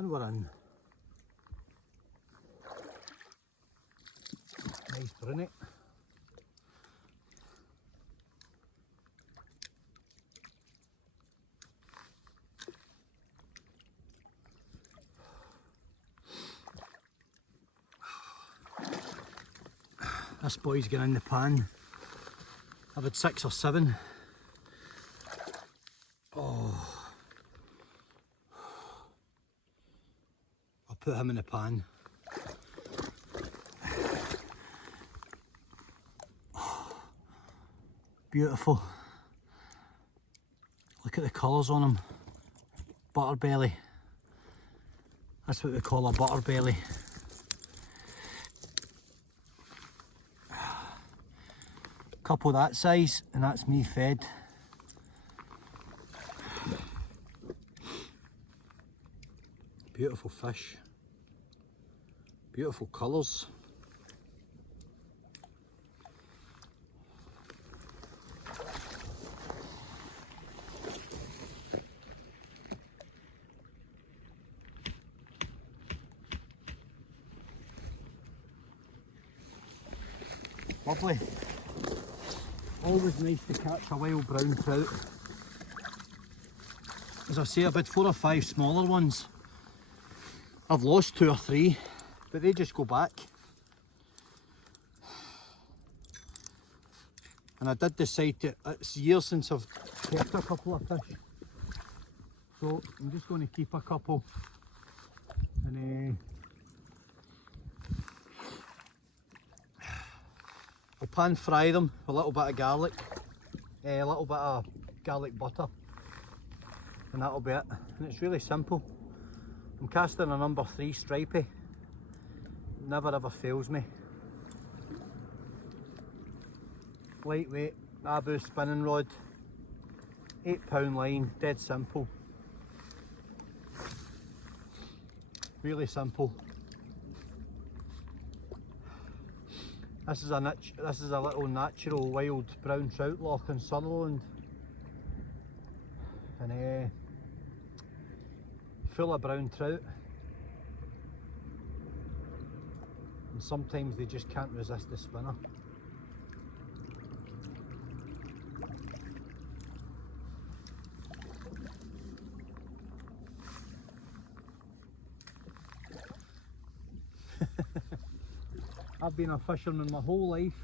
And we're in. Nice brunette. This boy's getting in the pan. I've had 6 or 7. Oh, I'll put him in the pan. Beautiful. Look at the colours on him. Butter belly. That's what we call a butter belly. Couple that size and that's me fed. Beautiful fish. Beautiful colours. Lovely. Always nice to catch a wild brown trout. As I say, I've had 4 or 5 smaller ones. I've lost 2 or 3, but they just go back. And I did decide to, it's years since I've kept a couple of fish. So I'm just going to keep a couple. And I'll pan fry them with a little bit of garlic, a little bit of garlic butter, and that'll be it. And it's really simple. I'm casting a number 3 stripey. Never ever fails me. Lightweight, Abu spinning rod, 8-pound line, dead simple. Really simple. This is a little natural wild brown trout loch in Sutherland, and full of brown trout, and sometimes they just can't resist the spinner. I've been a fisherman my whole life.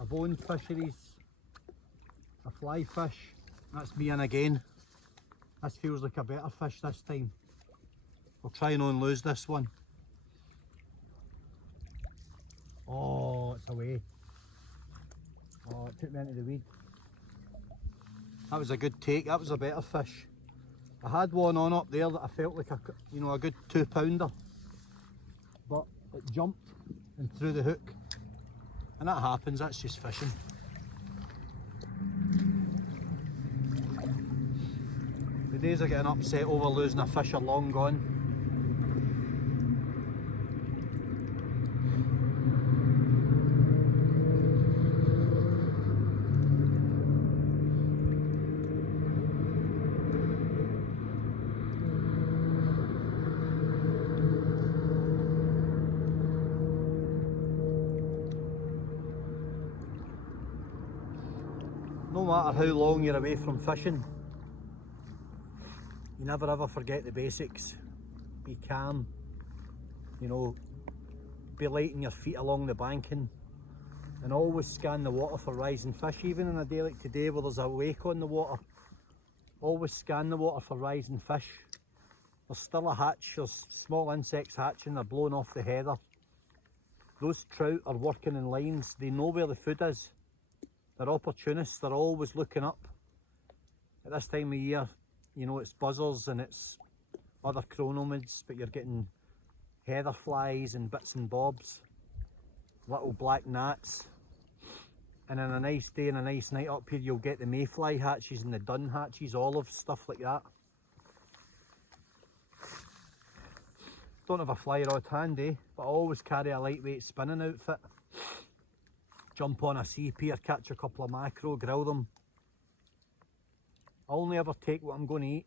I've owned fisheries. I fly fish. That's me in again. This feels like a better fish this time. We'll try and lose this one. Oh, it's away. Oh, it took me into the weed. That was a good take. That was a better fish. I had one on up there that I felt like a good 2-pounder, but it jumped and threw the hook, and that happens. That's just fishing. The days of getting upset over losing a fish are long gone. No matter how long you're away from fishing, you never ever forget the basics. Be calm, be light on your feet along the banking, and always scan the water for rising fish. Even in a day like today where there's a wake on the water, always scan the water for rising fish. There's still a hatch, there's small insects hatching, they're blowing off the heather. Those trout are working in lines, they know where the food is. They're opportunists, they're always looking up. At this time of year, it's buzzers and it's other chronomids, but you're getting heather flies and bits and bobs, little black gnats. And on a nice day and a nice night up here, you'll get the mayfly hatches and the dun hatches, olives, stuff like that. Don't have a fly rod handy, but I always carry a lightweight spinning outfit. Jump on a sea pier, catch a couple of mackerel, grill them. I only ever take what I'm going to eat.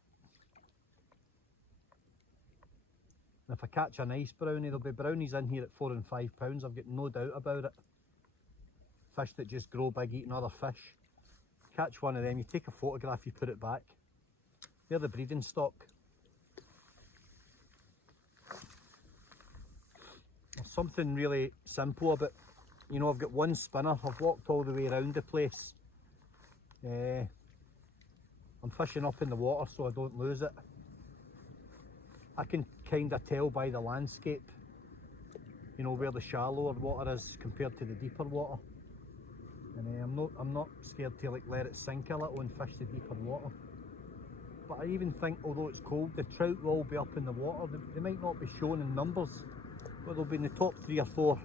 if I catch a nice brownie, there'll be brownies in here at £4 and £5, I've got no doubt about it. Fish that just grow big eating other fish. Catch one of them, you take a photograph, you put it back. They're the breeding stock. There's something really simple about, you know, I've got one spinner, I've walked all the way around the place. I'm fishing up in the water so I don't lose it. I can kind of tell by the landscape, you know, where the shallower water is compared to the deeper water. And I'm not scared to like let it sink a little and fish the deeper water. But I even think, although it's cold, the trout will all be up in the water. They might not be shown in numbers, but they'll be in the top 3 or 4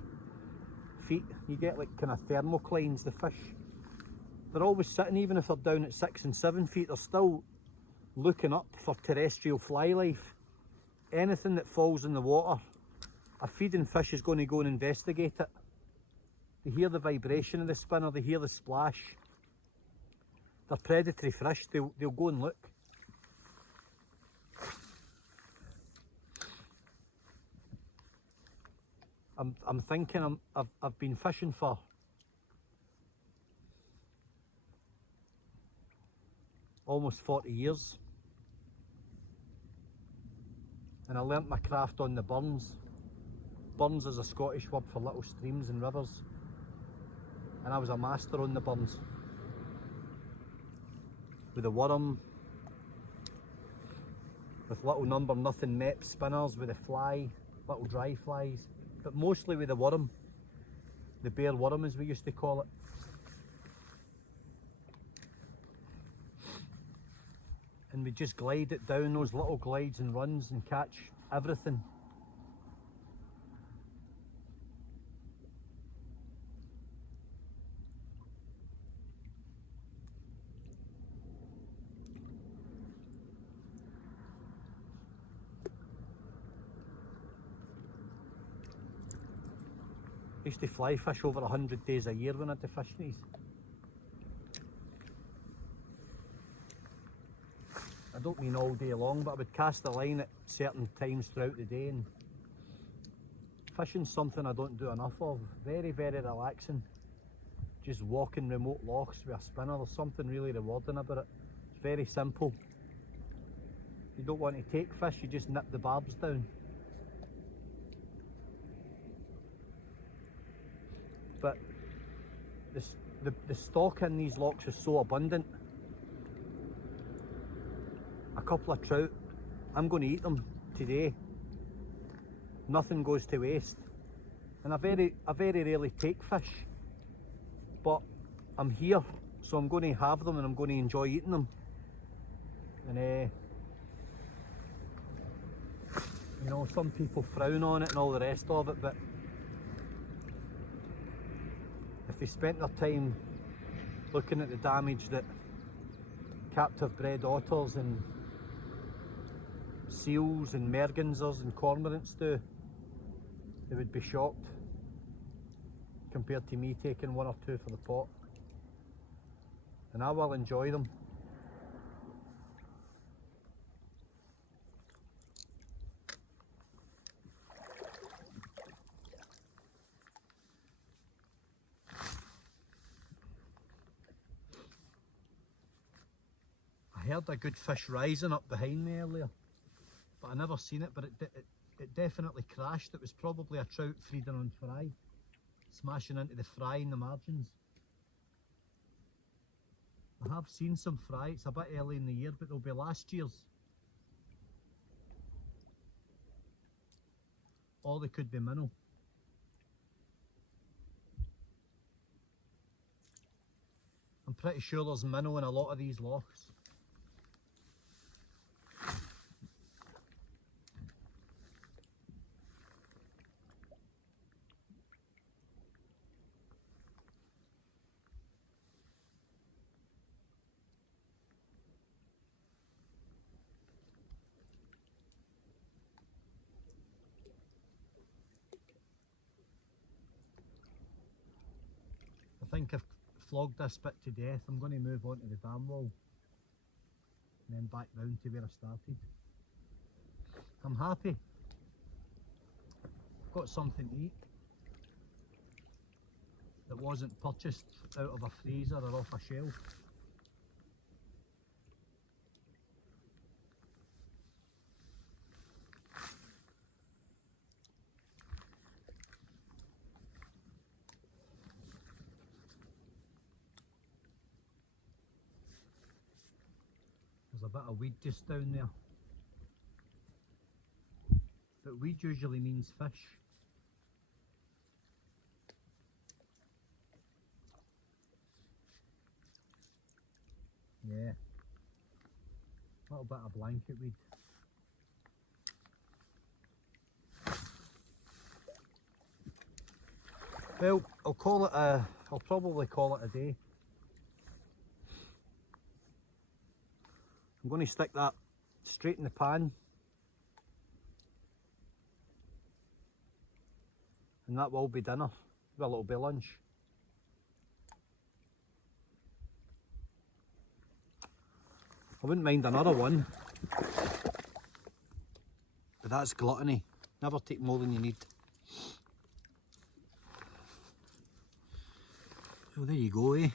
feet. You get like kind of thermoclines, the fish. They're always sitting, even if they're down at 6 and 7 feet, they're still looking up for terrestrial fly life. Anything that falls in the water, a feeding fish is going to go and investigate it. They hear the vibration of the spinner, they hear the splash. They're predatory fish, they'll go and look. I'm thinking I've been fishing for almost 40 years. And I learnt my craft on the burns. Burns is a Scottish word for little streams and rivers. And I was a master on the burns. With the worm, with little number nothing mep spinners, with the fly, little dry flies, but mostly with the worm. The bare worm as we used to call it. And we just glide it down those little glides and runs and catch everything. I used to fly fish over 100 days a year when I had to fish these. I don't mean all day long, but I would cast a line at certain times throughout the day, and fishing's something I don't do enough of. Very, very relaxing. Just walking remote lochs with a spinner, there's something really rewarding about it. It's very simple. You don't want to take fish, you just nip the barbs down. But the stock in these lochs is so abundant. A couple of trout, I'm going to eat them today. Nothing goes to waste. And I very rarely take fish, but I'm here, so I'm going to have them and I'm going to enjoy eating them. And you know, some people frown on it and all the rest of it, but if they spent their time looking at the damage that captive bred otters and seals and mergansers and cormorants do, they would be shocked compared to me taking 1 or 2 for the pot. And I will enjoy them. I heard a good fish rising up behind me earlier, but I never seen it, but it definitely crashed. It was probably a trout feeding on fry, smashing into the fry in the margins. I have seen some fry, it's a bit early in the year, but they'll be last year's. Or they could be minnow. I'm pretty sure there's minnow in a lot of these lochs. I think I've flogged this bit to death. I'm going to move on to the dam wall and then back round to where I started. I'm happy. got something to eat that wasn't purchased out of a freezer or off a shelf. There's a bit of weed just down there. But weed usually means fish. Yeah. A little bit of blanket weed. Well, I'll probably call it a day. I'm going to stick that straight in the pan. And that will be dinner. Well, it'll be lunch. I wouldn't mind another one. But that's gluttony. Never take more than you need. So there you go, eh?